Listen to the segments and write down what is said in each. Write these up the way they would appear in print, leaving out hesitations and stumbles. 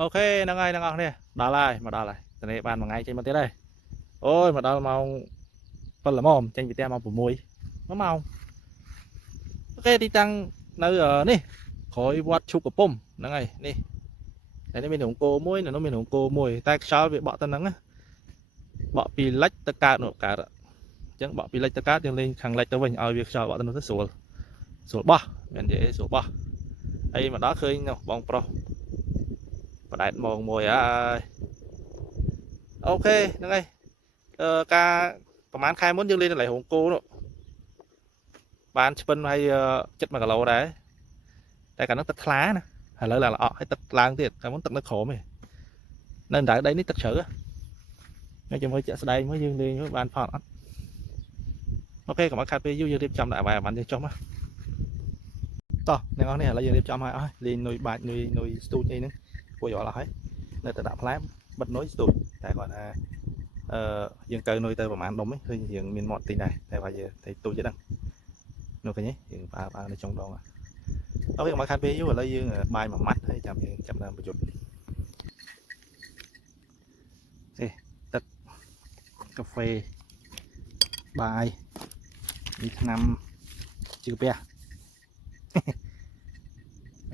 Ok nâng ơi nâng nè đó lại mà đó lại từ này bàn một ngày trên một tiếng đây ôi mà đó màu phân là mồm trên việt màu của mùi nó màu ok đi tăng nơi ở nè khói vót chụp của pum nâng ơi nè đấy nó bên hồng cô mùi nó bên hồng cô mùi tay sao bị bọ tân nắng á bọ pì lách tất cả nổ cả chẳng bọ pì lách tất cả tiếng lên khang lách tới mình ao việc sao bọ tân nó rất sủa sủa bọ mình dễ sủa bọ đây mà đó khơi nhau bong pro và đại màu mùi à ok nâng ơi ca ประมาณខែមុនយើងលេងនៅកន្លែងហុងគោនោះបានឆ្ពិនហើយចិត្ត1គីឡូដែរតែកាលនោះទឹកថ្លាណាឥឡូវឡើងល្អក់ហើយទឹកឡើងទៀតតែមុនទឹកនៅក្រោមឯងនៅដៅដីនេះទឹកជ្រៅហើយជាមួយជាក់ស្ដែងមកយើងលេងបានផលអត់អូខេកុំឲ្យខាត់ពេលយូរយើងរៀបចំដាក់អាវ៉ាន់យើងចុះមកតោះអ្នកនរនេះឥឡូវយើងរៀបចំឲ្យអស់លេងនុយបាច់នុយស្ទូចអីហ្នឹងពួកយល់អស់ហើយនៅតែដាក់ផ្លែបិទនុយស្ទូចតែគាត់ថាយើងកើនុយទៅប្រហែលដុំហ្នឹងឃើញយើងមានមាត់តិចដែរតែបើយើងទៅទូចហ្នឹងនោះឃើញទេយើងប្រើនៅចុងដងអូខេកុំឲ្យខាត់ពេលយូរឥឡូវយើងបាយមួយម៉ាត់ហើយចាំយើងចាប់ដើមបញ្យុទ្ធទេទឹកកាហ្វេបាយនេះថ្នាំជឿពះ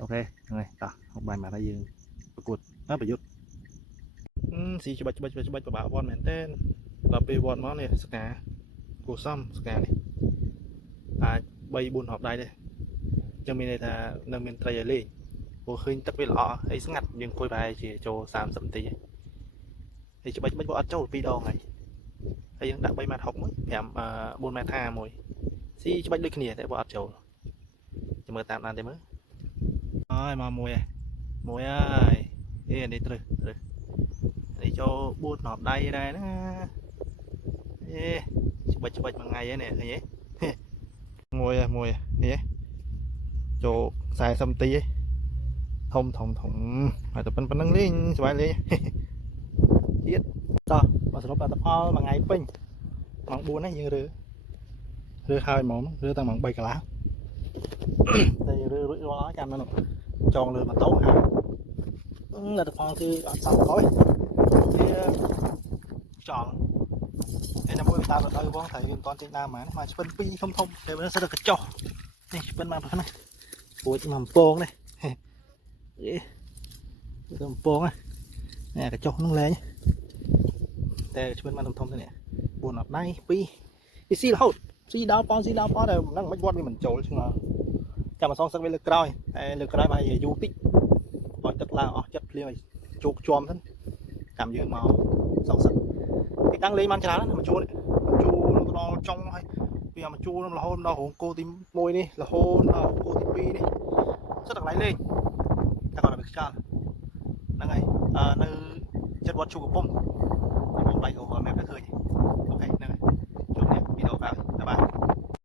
អូខេហ្នឹងហើយតោះបាយម៉ាត់ហើយយើងប្រកួតបញ្យុទ្ធស៊ីច្បាច់ប្របាក់វត្តមែនតើដល់ពេលវត្តមកនេះស្កាគួសមស្កានេះអាច3-4 ហប់ដៃទេចឹងមានន័យថានៅមានត្រីឲ្យលេងព្រោះឃើញទឹកវាល្អហើយស្ងាត់យើងអង្គុយប្រហែលជាចូល30នាទីហើយច្បាច់មិនក៏អត់ចូល2 ដងហើយយើងដាក់3ម៉ែត្រ60មួយ5 4ម៉ែត្រ50មួយស៊ីច្បាច់ដូចគ្នាតែបើអត់ចូលចាំមើលតាមដានទេមើលហើយមកមួយហើយនេះត្រូវនេះចូល4 ហប់ដៃដែរណាច្បាច់មួយថ្ងៃហ្នឹងនេះឃើញទេមួយនេះចូល40នាទីធំហើយតែប៉ុណ្្នឹងលេងសบายលេងទៀតតោះមកសរុបលទ្ធផលមួយថ្ងៃពេញម៉ោង 4 នេះយើងរើហើយហ្មងរើតាំងម៉ោង 3 កន្លះតែយើងរើរួចរាល់ហើយចាំនៅចងលើម៉ូតូហើយលទ្ធផលគឺអត់សមក្រោយវាចង់ឯណាមួយតាមទៅបងត្រូវវាមិនតាន់ចេញដើមហ្មងមកស្ពិន2ធំតែវាសិតតែកញ្ចោះនេះស្ពិនមកប៉ុណ្ណេះពួយមកពងនេះទៅពងនេះកញ្ចោះនោះលែងតែស្ពិនមកធំទៅនេះ4 អត់ដៃ2វាស៊ីរហូតស៊ីដល់ប៉តែមិនមិនវត្តវាមិនចូលឆ្ងល់ចាំមកសងសឹកវាលើកក្រោយតែលើកក្រោយមកយូរតិចឲ្យទឹកឡើងអស់ចិត្តភ្លៀងឲ្យជោគជាំសិនតាមយើងមកសងសឹកទីតាំងលេងបានច្រើនណាស់មកជួនឹងដល់ចុងហើយពីមកជួនឹងរហូតដល់រោងគោទី1នេះរហូតដល់គោទី2នេះសិតតែកន្លែងលេងតែគាត់ទៅខ្យល់ហ្នឹងហើយនៅចិត្តវត្តជួកំពុំបងដៃអូមែនតែឃើញអូខេហ្នឹង